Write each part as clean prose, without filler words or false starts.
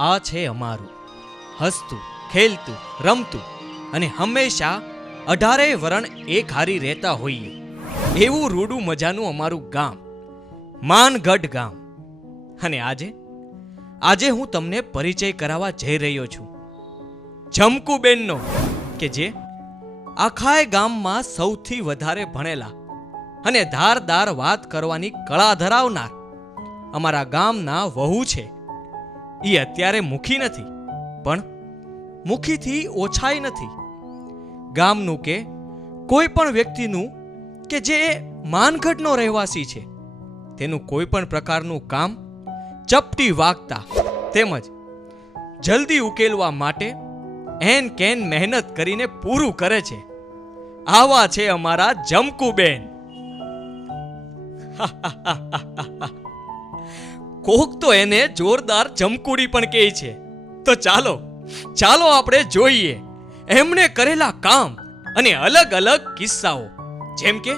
આ છે અમારું હસતું, ખેલતું, રમતું અને હંમેશા 18 વરણ એક હારી રહેતા હોઈએ એવું રૂડું મજાનું અમારું ગામ, માનગઢ ગામ. અને આજે હું તમને પરિચય કરાવવા જઈ રહ્યો છું જમકુબેનનો, કે જે આખાય ગામમાં સૌથી વધારે ભણેલા અને ધારદાર વાત કરવાની કળા ધરાવનાર અમારા ગામના વહુ છે. એ અત્યારે મુખી નથી, પણ મુખીથી ઓછાય નથી. ગામનું કે કોઈ પણ વ્યક્તિનું કે જે માનગઢનો રહેવાસી છે તેનું કોઈ પણ પ્રકારનું કામ ચપટી વાગતા તેમજ જલ્દી ઉકેલવા માટે એન કેન મહેનત કરીને પૂરું કરે છે. આવા છે અમારા જમકુબેન. કોક તો એને જોરદાર જમકુડી પણ કહે છે. તો ચાલો આપણે જોઈએ એમણે કરેલા કામ અને અલગ અલગ કિસ્સાઓ, જેમ કે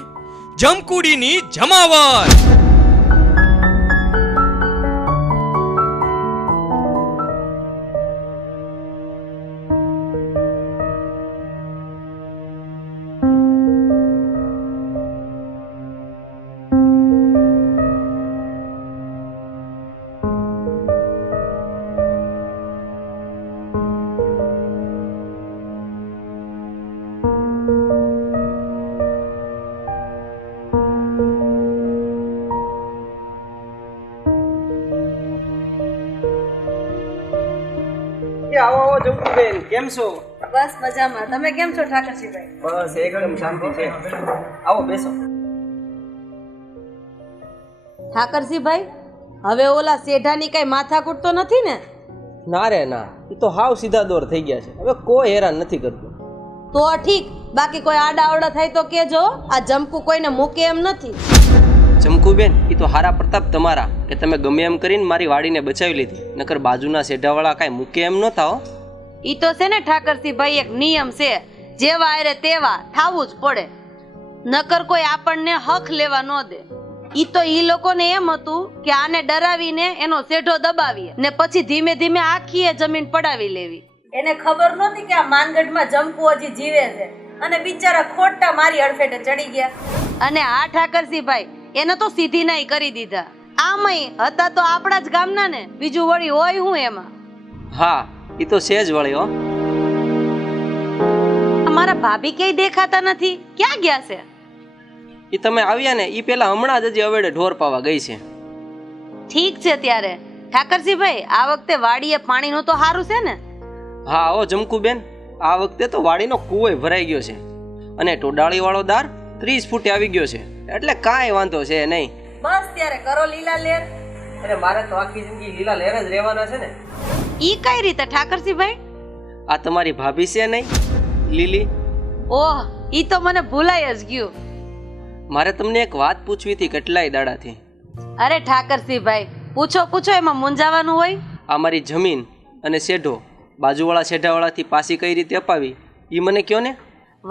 જમકુડીની જમાવટ. આવો જમકુબેન, કેમ છો? બસ મજામાં. તમે કેમ છો ઠાકરસિંહભાઈ? બસ એકદમ શાંતિ છે. આવો બેસો. ઠાકરસિંહભાઈ, હવે ઓલા શેઢાની કઈ માથાકૂટ તો નથી ને? ના રે ના, એ તો હાવ સીધા દોર થઈ ગયા છે. હવે કોઈ હેરાન નથી કરતું. તો ઠીક, બાકી કોઈ આડા અવડા થાય તો કેજો. આ જમકુ કોઈને મૂકે એમ નથી. જમકુબેન, એ તો હારા પ્રતાપ તમારા કે તમે ગમે એમ કરીને મારી વાડીને બચાવી લીધી, નકર બાજુના શેઢાવાળા કાંઈ મૂકે એમ ન થાઓ. ઈ તો છે ને ઠાકરસિંહભાઈ, એક નિયમ છે, જેવા આરે તેવા થાવું જ પડે, નકર કોઈ આપણને હક લેવા ન દે. ઈ તો ઈ લોકોને એમ હતું કે આને ડરાવીને એનો શેઢો દબાવીએ ને પછી ધીમે ધીમે આખી જમીન પડાવી લેવી. એને ખબર નહોતી કે આ માનગઢમાં જમકુ હજી જીવે છે અને બિચારા ખોટા મારી અડફેટે ચડી ગયા. અને આ ઠાકરસિંહભાઈ એને તો સીધી નાઈ કરી દીધા. આમાંય હતા તો આપણા જ ગામના ને, બીજું વળી હોય હું એમાં. હા, એ તો છે જ વળી હો. અમારા ભાભી ક્યાંય દેખાતા નથી, ક્યાં ગયા છે? એ તમે આવ્યા ને એ પેલા હમણાં જ હજી અવેડે ઢોર પાવા ગઈ છે. ઠીક છે ત્યારે. ઠાકરસિંહભાઈ, આ વખતે વાડીએ પાણીનું તો સારું છે ને? હા હો જમકુબેન, આ વખતે તો વાડીનો કૂવો ભરાઈ ગયો છે અને ટોડાળી વાળો દાર 30 ફૂટે આવી ગયો છે, એટલે કાંઈ વાંધો છે નહીં. બસ ત્યારે કરો લીલા લેર. અરે મારે તો આખી જિંદગી લીલા લેર જ રહેવાના છે ને. ઈ કઈ રીતે ઠાકરસિંહભાઈ? આ તમારી ભાભી છે નહીં, લીલી? ઓહ, ઈ તો મને ભૂલાઈ જ ગયું. મારે તમને એક વાત પૂછવી હતી કેટલાય દાડાથી. અરે ઠાકરસિંહભાઈ, પૂછો, એમાં મૂંઝાવાનું હોય? આ મારી જમીન અને શેઢો બાજુવાળા શેઢાવાળાથી પાછી કઈ રીતે અપાવી ઈ મને કયો ને.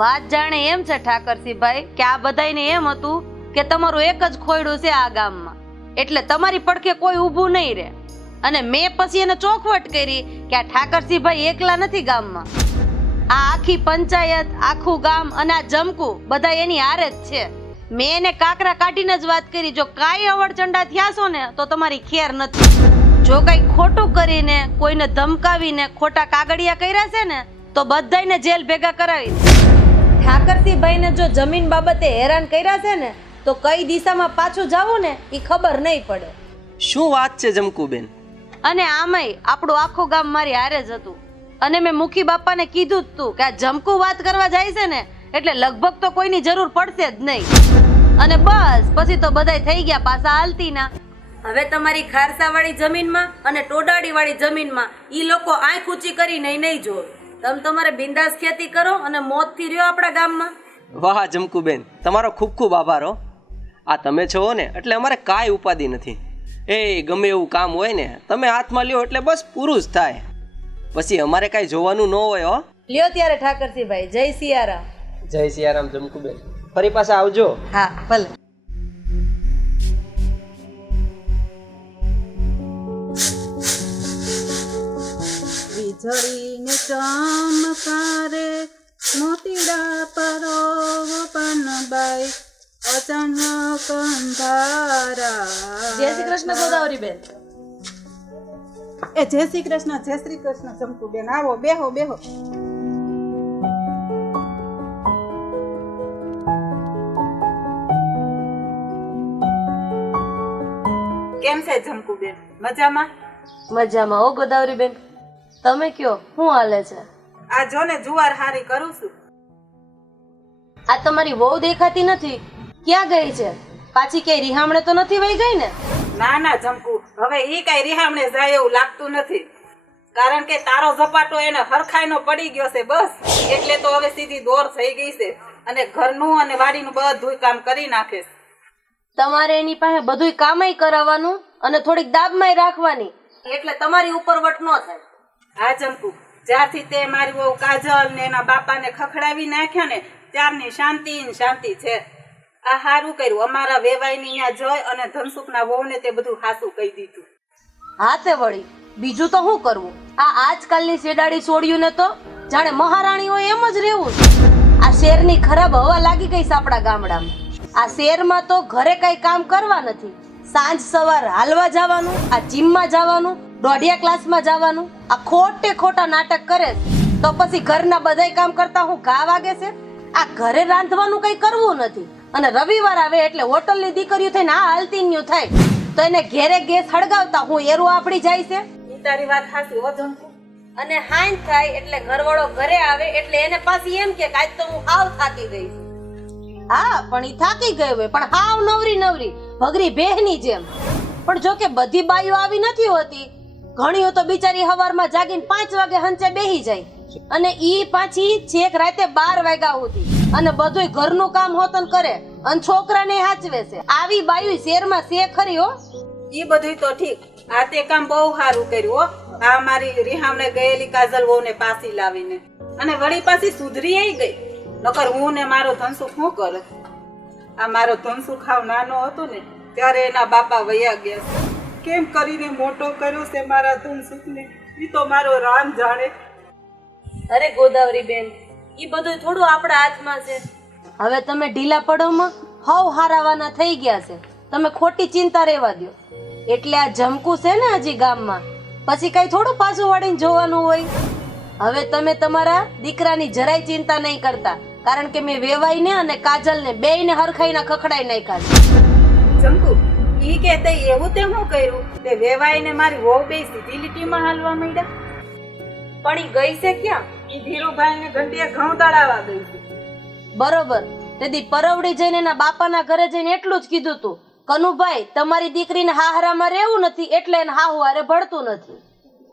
વાત જાણે એમ છે ઠાકરસિંહભાઈ કે આ બધાયને એમ હતું કે તમારું એક જ ખોયડું છે આ ગામમાં, એટલે તમારી પડખે કોઈ ઊભું નહીં રહે. અને મેં પછી એને ચોખવટ કરી કે આ ઠાકરસિંહભાઈ એકલા નથી ગામમાં, આ આખી પંચાયત, આખું ગામ અને આ જમકુ બધા એની હારે જ છે. મેં એને કાકરા કાઢીને જ વાત કરી, જો કાંઈ અવળચંડા થયા છો ને તો તમારી ખેર નથી. જો કઈ ખોટું કરીને, કોઈને ધમકાવીને ખોટા કાગળિયા કર્યા છે ને તો બધાયને જેલ ભેગા કરાવી. ઠાકરસિંહભાઈને જો જમીન બાબતે હેરાન કર્યા છે ને તો કઈ દિશામાં પાછું જવું ને એ ખબર નહીં પડે. શું વાત છે જમકુબેન? અને આમાંય આપણું આખું ગામ મારી હારે જ હતું. અને મેં મુખી બાપાને કીધું જ તું કે આ જમકુ વાત કરવા જાય છે ને એટલે લગભગ તો કોઈની જરૂર પડશે જ નહીં. અને બસ પછી તો બધાય થઈ ગયા પાછા હાલતીના. હવે તમારી ખારસાવાળી જમીનમાં અને ટોડાળીવાળી જમીનમાં ઈ લોકો આંખ ઊંચી કરી નહીં જોવે. તમે તમારે બિંદાસ ખેતી કરો અને મોજથી રહ્યો આપણા ગામમાં. વાહ જમકુબેન, તમારો ખૂબ ખૂબ આભાર હો. આ તમે છો ને એટલે અમારે કાંઈ ઉપાધિ નથી. એ ગમે એવું કામ હોય ને તમે હાથમાં લ્યો એટલે બસ પૂરું જ થાય, પછી અમારે કાંઈ જોવાનું ન હોય હો. લ્યો ત્યારે ઠાકરસિંહભાઈ, જય સિયારામ. જય સિયારામ જમકુબેન, ફરી પાછા આવજો. હા ભલે. જળીને ચમકારે મોતીડા પરોવ પાનબાઈ અચાનક અંધારા. જય શ્રી કૃષ્ણ ગોદાવરી બેન. એ જય શ્રી કૃષ્ણ, જય શ્રી કૃષ્ણ ચંપુબેન. આવો, બેહો બેહો. કેમ છે જંકુબેન? મજામાં? મજામાં હો ગોદાવરી બેન. તમે કયો શું હાલે છે? આ જો ને જુવાર હારી કરું છું. આ તમારી વહુ દેખાતી નથી, ક્યાં ગઈ છે? પાછી કઈ રિહામણે તો નથી વહી ગઈ ને? ના ના જંકુ, હવે ઈ કઈ રિહામણે જાય એવું લાગતું નથી, કારણ કે તારો ઝપાટો એને હરખાઈનો પડી ગયો છે બસ. એટલે તો હવે સીધી દોર થઈ ગઈ છે અને ઘરનું અને વાડીનું બધું કામ કરી નાખે છે. તમારે એની પાસે બધુંય કામય કરાવવાનું અને થોડીક દાબમાંય રાખવાની, એટલે તમારી ઉપર વટ ન થાય. હા જંકુ, જ્યારથી તે મારી વહુ કાજલ ને એના બાપાને ખખડાવી નાખ્યા ને ત્યારની શાંતિ ને શાંતિ છે. આ હારું કર્યું, અમારા વેવાઈની ત્યાં જોઈ અને ધનસુખના વહુને તે બધું હાસું કહી દીધું. હા તે વળી બીજું તો શું કરવું? આ આજકાલની શેડાડી છોડ્યું ને તો જાણે મહારાણી હોય એમ જ રહેવું છે. આ શેરની ખરાબ હવા લાગી ગઈ છે આપણા ગામડામાં. આ શહેરમાં તો ઘરે કઈ કામ કરવા નથી, સાંજ સવાર હાલવા જવાનું, આ જીમમાં જવાનું, દોઢિયા ક્લાસમાં જવાનું, આ ખોટે ખોટા નાટક કરે છે. તો પછી ઘરના બધાય કામ કરતા હું ઘા વાગે છે? આ ઘરે રાંધવાનું કઈ કરવું નથી અને રવિવાર આવે એટલે હોટલની દીકરીઓ થઈને આ હાલતીન્યું થાય તો એને ઘેરે ગેસ હળગાવતા હું એરું આપડી જાય છે. ઈ તારી વાત હાસી હો જંકુ. અને હાંજ થાય એટલે ઘરવાળો ઘરે આવે એટલે એને પાછી એમ કે આજ તો હું હાવ થાકી ગઈ છું. હા પણ ઈ થાકી ગઈ હોય પણ હાવ નવરી નવરી ભગરી બેહની જેમ. પણ જો કે બધી બાઈઓ આવી નથી હોતી, ઘણીઓ તો બિચારી હવારમાં જાગીને 5 વાગે હંચે બેહી જાય અને ઈ પાછી છેક રાતે 12 વાગ્યા સુધી અને બધુંય ઘરનું કામ હોતન કરે અને છોકરાને હાચવે છે. આવી બાઈઓ શહેરમાં છે ખરી હો. ઈ બધું તો ઠીક, આ તે કામ બહુ સારું કર્યું હો. આ મારી રિહામણે ગયેલી કાજલ વહુને પાછી લાવીને અને વળી પાછી સુધરી ગઈ. નકર હું ને મારો ધનસુખ શું કરે? આ મારો ધનસુખ હાવ નાનો હતો ને ત્યારે એના બાપા વયા ગયા છે. કેમ કરીને મોટો કર્યો છે મારા ધનસુખને ઈ તો મારો રામ જાણે. અરે ગોદાવરી બેન, ઈ બધું થોડું આપણા હાથમાં છે. હવે તમે ઢીલા પડોમાં હાવ હારાવાના થઈ ગયા છે, તમે ખોટી ચિંતા રહેવા દો. એટલે આ જમકું છે ને હજી ગામમાં, પછી કઈ થોડું પાછું વળીને જોવાનું હોય. હવે તમે તમારા દીકરાની જરાય ચિંતા નહીં કરતા, કારણ કે મેં વેવાઈને અને કાજલને બેયને હરખાઈના ખખડાઈ નાખ્યા. જંકુ, ઈ કે તે એવું તે હું કર્યું? તે વેવાઈને મારી વહુ બે સીધી લીટીમાં હાલવા માંડ્યા. પણ ઈ ગઈ છે ક્યાં? ઈ ધીરુભાઈને ઘંટીએ ઘઉં દળાવા ગઈ છે. બરોબર, તેદી પરવડી જઈને એના બાપાના ઘરે જઈને એટલું જ કીધું તું, કનુભાઈ તમારી દીકરીને હાહરામાં રહેવું નથી એટલે એને હાહુ હારે ભળતું નથી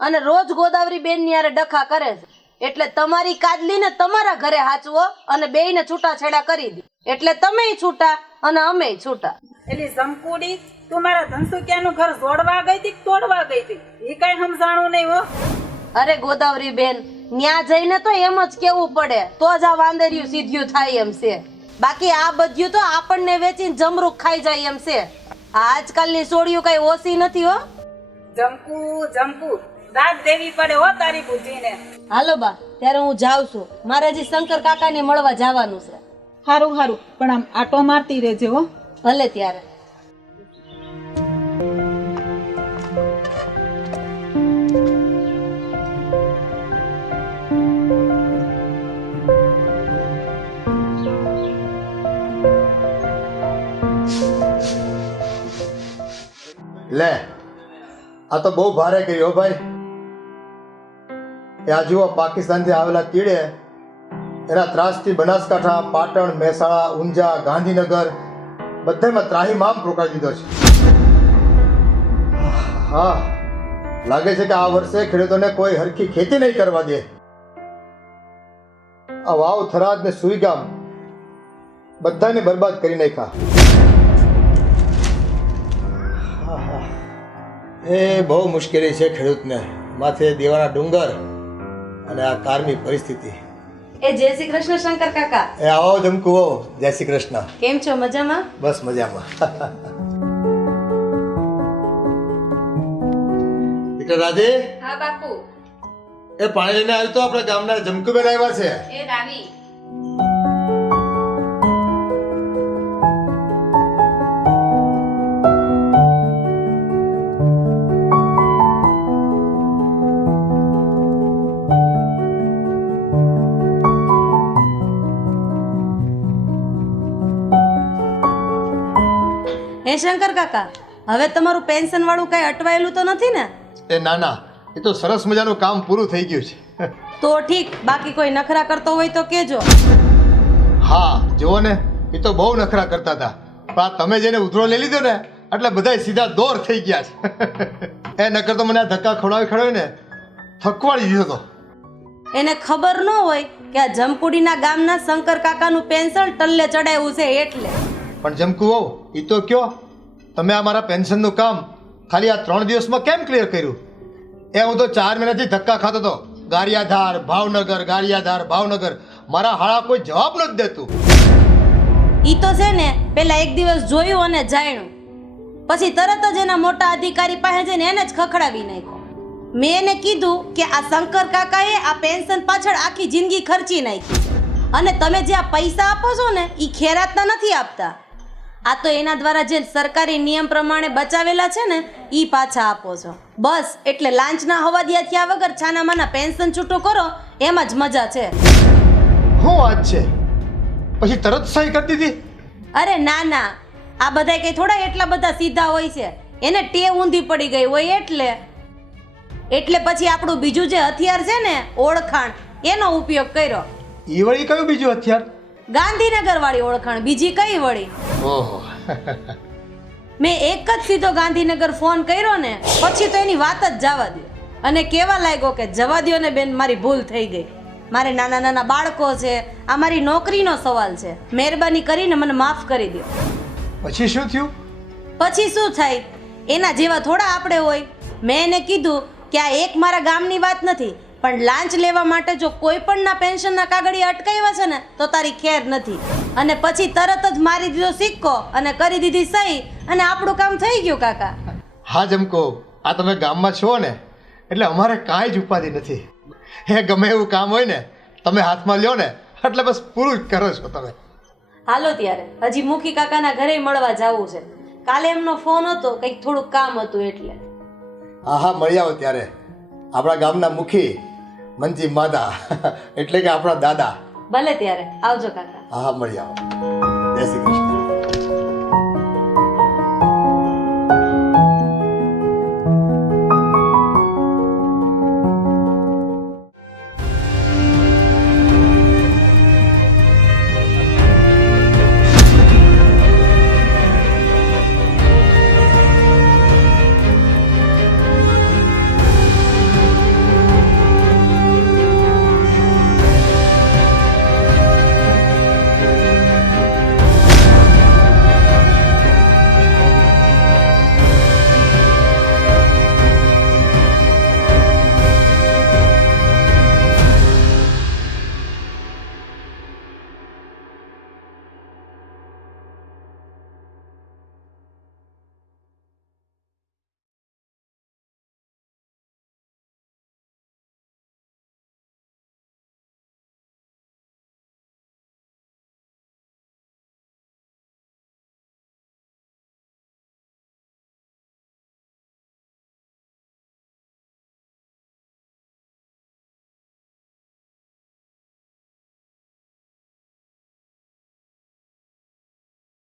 અને રોજ ગોદાવરી બેન ની હારે ડખા કરે છે. એટલે તમારી કાજલીને તમારા ઘરે હાચવો અને બેયને છૂટાછેડા કરી દી, એટલે તમેય છૂટા અને અમેય છૂટા. એલી જમકુડી, તું મારા ધનસુખિયાનું ઘર જોડવા ગઈ હતી કે તોડવા ગઈ હતી? ઈ કઈ સમજાણું નહીં હો. અરે ગોદાવરી બેન, ન્યા જઈને તો એમ જ કેવું પડે તો જ આ વાંદરિયું સીધ્યું થાય એમ છે. બાકી આ બધું તો આપણને વેચીને જમરૂખ ખાઈ જાય એમ છે. આજકાલની સોડિયું કઈ ઓછી નથી હો. જમકુ જમકુ, દાદ દેવી પડે હો તારી બુદ્ધિને. હાલો બા, ત્યારે હું જાઉં છું, મારે હજી શંકર કાકાને મળવા જવાનું છે. હારું હારું, પણ આમ આટો મારતી રહેજે હો. ભલે ત્યારે. લે, આ તો બહુ ભારે કર્યો ભાઈ. આ જુઓ, પાકિસ્તાનથી આવેલા કીડે એના ત્રાસથી બનાસકાંઠા, પાટણ, મહેસાણા, ઊંઝા, ગાંધીનગર બધામાં ત્રાહીમામ પ્રોકાડી દીધો છે. હા, લાગે છે કે આ વર્ષે ખેડૂતોને કોઈ હરખી ખેતી નહીં કરવા દે. આ વાવ, થરાદ ને સુઈગામ બધાને બરબાદ કરી નાખ્યા. એ બહુ મુશ્કેલી છે ખેડૂતને, માથે દેવાના ડુંગર અને આ કારની પરિસ્થિતિ. એ જય શ્રી કૃષ્ણ શંકર કાકા. એ આવો જમકુ, જય શ્રી કૃષ્ણ. કેમ છો? મજામાં? બસ મજામાં. બેટા રાધે. હા બાપુ. એ પાણી લઈને આવ્યો તો આપણા ગામના જમકુબેન આવ્યા છે. એ રાવી હે શંકર કાકા, હવે તમારું પેન્શન વાળું કઈ અટવાયેલું તો નથી ને? એ ના ના, એ તો સરસ મજાનું કામ પૂરું થઈ ગયું છે. તો ઠીક, બાકી કોઈ નખરા કરતો હોય તો કેજો. હા જુઓ ને, એ તો બહુ નખરા કરતા હતા, પણ આ તમે જેને ઉધરો લઈ લીધો ને એટલે બધાય સીધા દોર થઈ ગયા છે. એ નકર તો મને આ ધક્કા ખવડાવી ને થકવાડી દીધો હતો. એને ખબર ન હોય કે આ જમકુડીના ગામના શંકર કાકાનું પેન્શન ટલ્લે ચડાવ્યું છે એટલે. પણ જમકુ વહુ, એ તો કયો, તમે આ મારા પેન્શનનું કામ ખાલી આ 3 દિવસમાં કેમ ક્લિયર કર્યું? એ હું તો 4 મહિનાથી ધક્કા ખાતો હતો, ગારિયાધાર ભાવનગર, ગારિયાધાર ભાવનગર, મારા હાળા કોઈ જવાબ નથી દેતું. ઈ તો છે ને પેલા એક દિવસ જોયું અને જાણ્યું, પછી તરત જ એના મોટા અધિકારી પાસે જઈને એને જ ખખડાવી નાખ્યો. મેં એને કીધું કે આ શંકર કાકાએ આ પેન્શન પાછળ આખી જિંદગી ખર્ચી નાખી છે, અને તમે જે આ પૈસા આપો છો ને એ ખેરાતના નથી આપતા. આ તો એના દ્વારા જે સરકારી નિયમ પ્રમાણે બચાવેલા છે ને એ પાછા આપો છો. બસ એટલે લાંચના હવાદિયા થયા વગર છાનામાના પેન્શન છૂટું કરો, એમાં જ મજા છે. શું વાત છે? પછી તરત સહી કરી દીધી? અરે ના ના, આ બધાય કઈ થોડા એટલા બધા સીધા હોય છે, એને ટેવ ઊંધી પડી ગઈ હોય એટલે પછી આપણું બીજું જે હથિયાર છે ને ઓળખાણ, એનો ઉપયોગ કર્યો. ઈ વળી કયું બીજું હથિયાર? ગાંધીનગર વાળી ઓળખાણ, બીજી કઈ વળી? ઓહો. મેં એક જ સીધો ગાંધીનગર ફોન કર્યો ને પછી તો એની વાત જ જવા દો, અને કેવા લાગ્યો કે જવા દો ને બેન, મારી ભૂલ થઈ ગઈ, મારે નાના નાના બાળકો છે, આ મારી નોકરીનો સવાલ છે, મહેરબાની કરીને મને માફ કરી દો. પછી શું થયું? પછી શું થાય, એના જેવા થોડા આપણે હોય. મેં એને કીધું કે આ એક મારા ગામની વાત નથી, પણ લાંચ લેવા માટે જો કોઈ પણના પેન્શનના કાગળિયા અટકાવ્યા છે ને તો તારી ખેર નથી. અને પછી તરત જ મારી દીધો સિક્કો અને કરી દીધી સહી, અને આપણું કામ થઈ ગયું કાકા. હા જમકો, આ તમે ગામમાં છો ને એટલે અમારે કાંઈ જ ઉપાધિ નથી. હે ગમે એવું કામ હોય ને તમે હાથમાં લ્યો ને એટલે બસ પૂરું જ કરો છો તમે. હાલો ત્યારે, હજી મુખી કાકાના ઘરે મળવા જવું છે. કાલે એમનો ફોન હતો, કંઈક થોડુંક કામ હતું એટલે. હા હા, મળી આવો ત્યારે. આપણા ગામના મુખી મનજી માદા એટલે કે આપણા દાદા. ભલે ત્યારે, આવજો કાકા. હા હા, મળી આવો. જય શ્રી કૃષ્ણ.